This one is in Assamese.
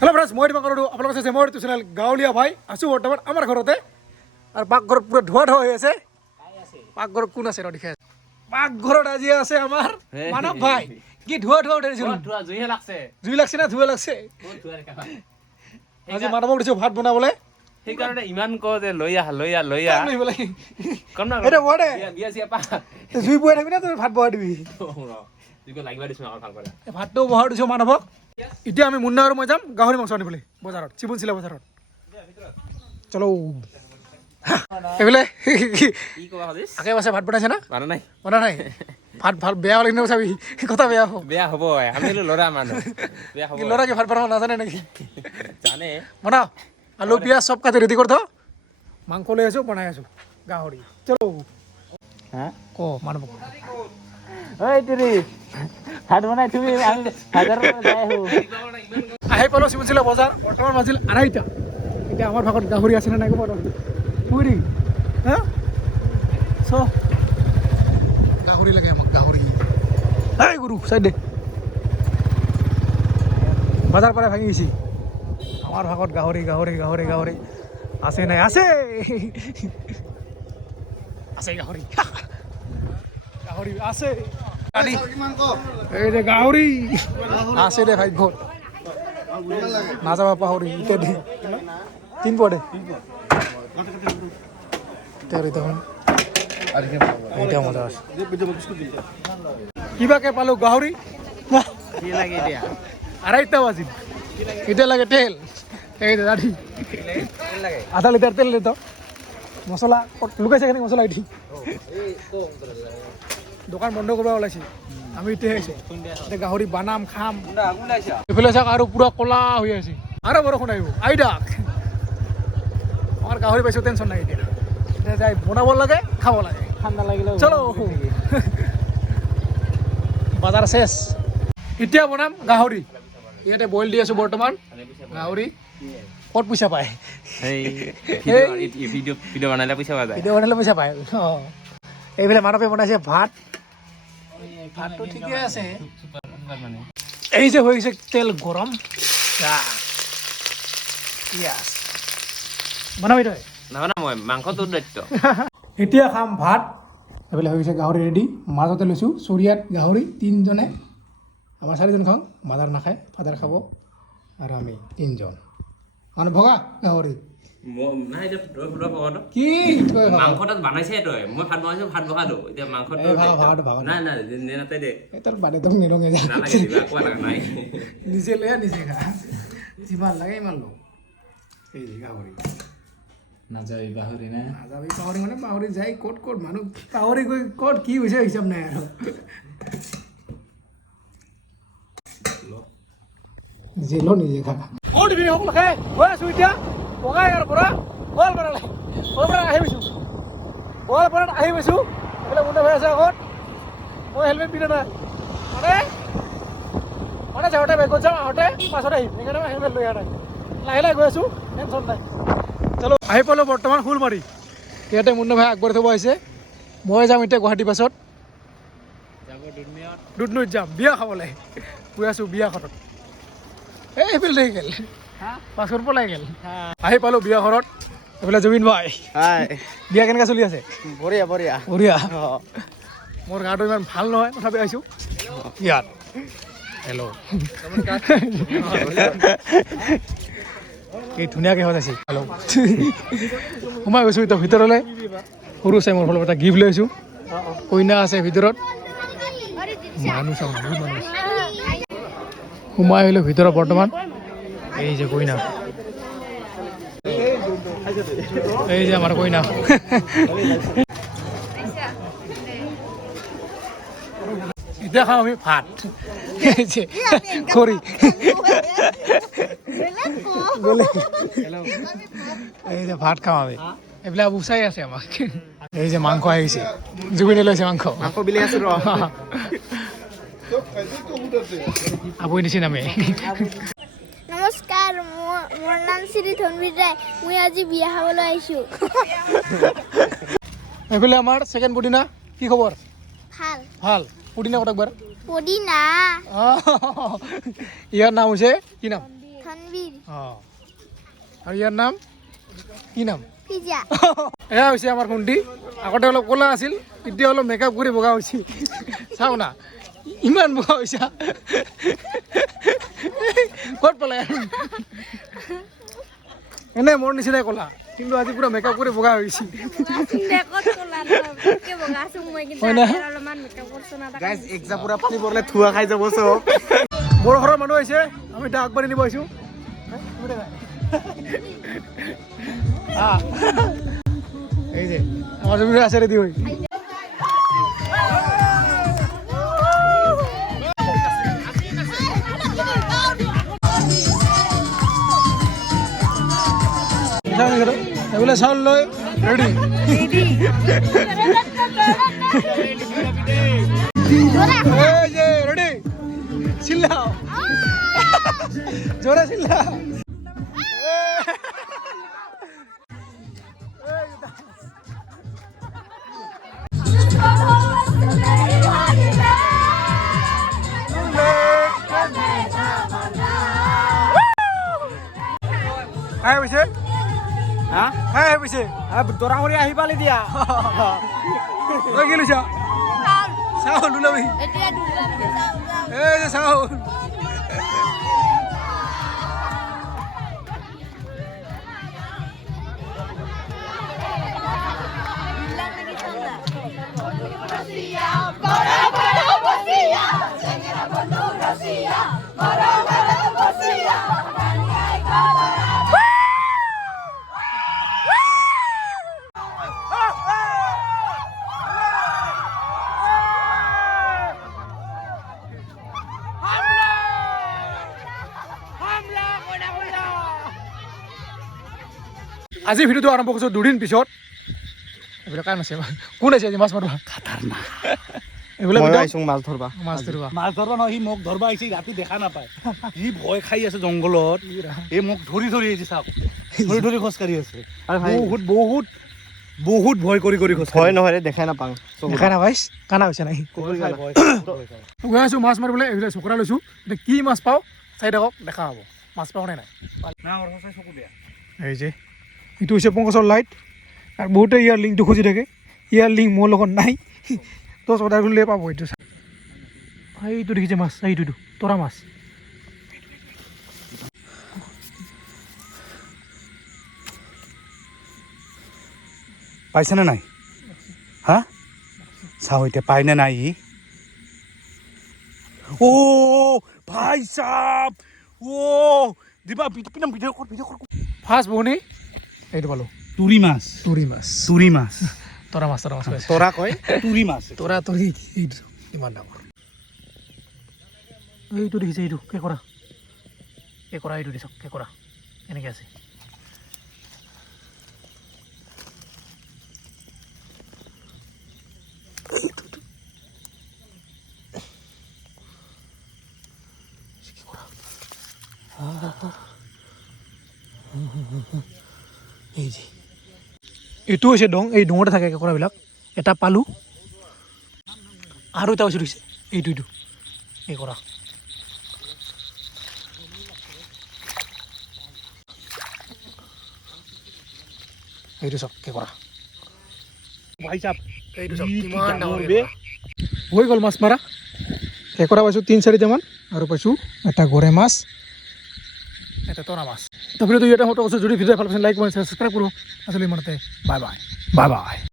হেল্ল' ফ্ৰেণ্ডছ, মই তোমাক কৰোঁ আপোনালোক চাইছে মোৰ ইউটিউব চেনেল গাঁৱলীয়া ভাই। আছোঁ বৰ্তমান আমাৰ ঘৰতে আৰু পাকঘৰত পুৰা ধোৱা হৈ আছে। পাকঘৰত কোন আছে দেখাই পাকঘৰত আজি আছে আমাৰ মানৱ ভাই। কি ধোৱা উঠাইছিল, জুই লাগছে না ধোৱা লাগছে? আজি মানৱক দিছোঁ ভাত বনাবলৈ। সেইকাৰণে ইমান কওঁ যে লৈ আহ জুই বহাই থাকিবি না তুমি ভাত বহাই দিবি? ভাতটো বহাই দিছোঁ মানৱক। এতিয়া আমি মুন্না আৰু মই যাম গাহৰি মাংস আনিবলৈ বজাৰত, চিবনচিলা বজাৰত। চলো এইফালে আগে পাছে ভাত বনাইছে না? বনা নাই ভাত ভাল বেয়া লাগি চাবি কথা বেয়া হ'ব। আমি ল'ৰা মানুহ ল'ৰা কি ভাত বনাব নাজানে নেকি? জানে বনাও। আলু পিঁয়াজ চব কাটি ৰেডি কৰি থ। মাংস লৈ আছোঁ, বনাই আছোঁ গাহৰি। চলো ক মানৱ ভাত বনাই তুমি আহি পালোঁ চিবনচিলা বজাৰ। বৰ্তমান বাজিল 2:30। এতিয়া আমাৰ ভাগত গাহৰি আছে নে নাই ক'ব পুৰি হা চ গাহৰি লাগে আমাক, গাহৰি। এই গুৰু চাই দে বজাৰ পৰা ভাঙি গৈছে আমাৰ ভাগত গাহৰি গাহৰি গাহৰি গাহৰি আছে নাই? আছে আছে গাহৰি গাহৰি আছে। এই যে গাহৰি আছে দে ভাগ্যত নাযাবা পাহৰি এতিয়া দে তিন পোৱা দে এতিয়া মজা আছে। কিবাকে পালোঁ গাহৰি 2:30 বাজিল। এতিয়া লাগে তেল। এই দাদি আধা লিটাৰ তেল দে তো। মছলা লুকাইছে কেনেকৈ মছলা এটি দোকান বন্ধ কৰিব ওলাইছে। আমি এতিয়া আহিছোঁ এতিয়া গাহৰি বানাম খাম। এইফালে চাওক আৰু পুৰা ক'লা হৈ আছে আৰু বৰষুণ আহিব। আইডাক আমাৰ গাহৰি পাইছোঁ, টেনশ্যন নাই। এতিয়া এতিয়া যাই বনাব লাগে, খাব লাগে। ঠাণ্ডা লাগিলে চলো বজাৰ শেষ। এতিয়া বনাম গাহৰি। ইয়াতে বইল দি আছোঁ বৰ্তমান গাহৰি। ক'ত পইচা পায়? ভিডিঅ' বনালে পইচা পোৱা যায়। ভিডিঅ' বনালে পইচা পায়। অঁ এইফালে মানৱে বনাইছে ভাত। ভাতটো ঠিকে আছে। এই যে হৈ গৈছে তেল গৰম। বনাবি তই? নহয় মই মাংসটো দায়িত্ব। এতিয়া খাম ভাত। এইফালে হৈ গৈছে গাহৰি ৰেডি। মাজতে লৈছোঁ চৰিয়াত গাহৰি 3জনে। আমাৰ 4জন খাওঁ, মাদাৰ নাখায়, ফাদাৰ খাব আৰু আমি 3জন মানে ভগা গাহৰি। কি মাংস তাত বনাইছে তই, মই ভাত বনাইছো, ভাত বহালো। এতিয়া মাংস নাই নাই নাতে দে তাৰ বাদে তোক নিৰঙে যা নাই নিজে লৈ নিজে খা, যিমান লাগে ইমান লওঁ। এই গাহৰি নাযাবি পাহৰি না, নাযাবি পাহৰি মানে পাহৰি যায় ক'ত ক'ত মানুহ পাহৰি গৈ ক'ত কি হৈছে হিচাপ নাই আৰু। নিজে ল নিজে খা। ক'ত দিবি সকলো খাই গৈ আছোঁ এতিয়া বঙাইগাঁৱৰ পৰা গোৱালপাৰালৈ। গোৱালপাৰাত আহি পাইছোঁ, গোৱালপাৰাত আহি পাইছোঁ। এইফালে মুন্না ভাই আছে আগত, মই হেলমেট পিন্ধা নাই মানে যাওঁতে বেগত যাম, আহোঁতে পাছত আহিম। সেইকাৰণে মই হেলমেট লৈ অহা নাই। লাহে লাহে গৈ আছোঁ, টেনশ্যন নাই। চলো আহি পালোঁ বৰ্তমান ফুলমাৰি। ইয়াতে মুন্না ভাই আগবাঢ়ি থ'ব আহিছে। মই যাম এতিয়া গুৱাহাটীৰ পাছত দুধনৈত যাম বিয়া খাবলৈ। গৈ আছোঁ বিয়াখনত। এই সেইফালে থাকি গ'ল পাছৰ পলাই গ'ল। আহি পালোঁ বিয়া ঘৰত। এইফালে জুবিন ভাই। বিয়া কেনেকৈ চলি আছে? বঢ়িয়া বঢ়িয়া বঢ়িয়া। মোৰ গাটো ইমান ভাল নহয় তথাপি আহিছোঁ ইয়াত। হেল্ল' এই ধুনীয়াকৈ সজাইছে। হেল্ল' সোমাই গৈছোঁ এতিয়া ভিতৰলৈ। সৰু চাই মোৰ ফালৰ এটা গিফ্ট লৈ আহিছোঁ। কইনা আছে ভিতৰত, মানুহ চাওঁ বহুত মানুহ সোমাই আহিলোঁ ভিতৰত বৰ্তমান। এই যে কইনা, এই যে আমাৰ কইনা। এতিয়া খাওঁ আমি ভাত। খৰি এই যে ভাত খাওঁ আমি। এইবিলাক উচাই আছে আমাক। এই যে মাংস আহিছে, জুবিনে লৈছে মাংস বিলাই আছোঁ ৰ আপুনি নিচিনা আমি। নমস্কাৰ, মোৰ নাম শ্ৰী ধনবীৰ ৰায়। মই আজি বিয়া খাবলৈ আহিছোঁ। এইফালে আমাৰ ছেকেণ্ড পুদিনা। কি খবৰ? ভাল ভাল। পুদিনা কত একবাৰ? পদিনা ইয়াৰ নাম হৈছে কি নাম? ধনবীৰ অঁ আৰু ইয়াৰ নাম কি নাম ফিজা এয়া হৈছে আমাৰ ভণ্টি আগতে অলপ ক'লা আছিল এতিয়া অলপ মেকআপ কৰি বগা হৈছে চাওঁ না ইমান বগা হৈছা ক'ত পালে এনে মোৰ নিচিনাই ক'লা কিন্তু আজি পুৰা মেকআপ কৰি বগা হৈছে গাইজ এক্সাম পুৰা পানী পৰলে থুৱা খাই যাব চব মোৰ ঘৰৰ মানুহ আহিছে আমি এতিয়া আগবাঢ়ি নিব আহিছোঁ এই যে আমাৰ জমিৰ আছে ৰেডি হৈ এইবোলে চাউল লৈ ৰেডি এই যে ৰেডি চিল্লাও জোৰে চিল্লাও খাই পিছে হা খাই পিছে দৰা কৰি আহি পালি দিয়া তই কি লৈছা চাউল ওলাবি এই যে চাউল আজি ভিডিঅ'টো আৰম্ভ কৰিছোঁ দুদিন পিছত এইবিলাক কাম আছে কোন আছে আজি মাছ মাৰিব খাতাৰনাক এইবিলাক মই আহিছোঁ মাছ ধৰবা মাছ ধৰিবা মাছ ধৰবা নহয় সি মোক ধৰবা আহিছে ৰাতি দেখা নাপায় সি ভয় খাই আছে জংঘলত এই মোক ধৰি ধৰি আহিছে চাওক ধৰি ধৰি খোজকাঢ়ি আছে আৰু ভাই বহুত বহুত বহুত ভয় কৰি কৰি খোজকাঢ়ি ভয় নহয় ৰে দেখাই নাপাওঁ দেখা নাপাইছ কানা হৈছে নাই ভয় খাই, ভয় খাই। গৈ আছোঁ মাছ মাৰিবলৈ এইবিলাক চকৰা লৈছোঁ এতিয়া কি মাছ পাওঁ চাই থাকক দেখা হ'ব মাছ পাওঁ নে নাই না মোৰ সঁচাই চকু বেয়া এই যে এইটো হৈছে পংকজৰ লাইট আৰু বহুতে ইয়াৰ লিংকটো খুজি থাকে ইয়াৰ লিংক মোৰ লগত নাই তো অৰ্ডাৰ কৰিলে পাব এইটো এইটো দেখিছে মাছ এইটো তৰা মাছ পাইছেনে নাই হা চাওঁ এতিয়া পায়নে নাই ই ও ভাই সাহেব ও দিবা ভিডিঅ' কৰ ফাৰ্ষ্ট বহনি এইটো পালোঁ তুৰি মাছ তুৰি মাছ তুৰি মাছ তৰা মাছ পাইছে তৰা কয় তুৰি মাছ তৰা তৰি এইটো ইমান ডাঙৰ এইটো দেখিছে এইটো কেঁকৰা এইটো দিছক কেঁকৰা এনেকৈ আছে এই যে এইটো হৈছে ডং এই ডঙতে থাকে কেঁকৰাবিলাক এটা পালোঁ আৰু এটা হৈছে দেখিছে এইটো কেঁকৰা এইটো চাওক কেঁকৰা ভাই সাহেব এইটো চাওক ই কি কিমান ডাঙৰ ডাঙৰ বে। হৈ গ'ল মাছ মাৰা কেঁকৰা পাইছোঁ 3-4টামান আৰু পাইছোঁ এটা গৰৈ মাছ এটা তৰা মাছ তাৰপিছত ইয়াতে হয়তো যদি ভিডিঅ' ভাল পাইছে লাইক কৰি ছাবস্ক্ৰাইব কৰোঁ আচলতে ইমানতে বাই বাই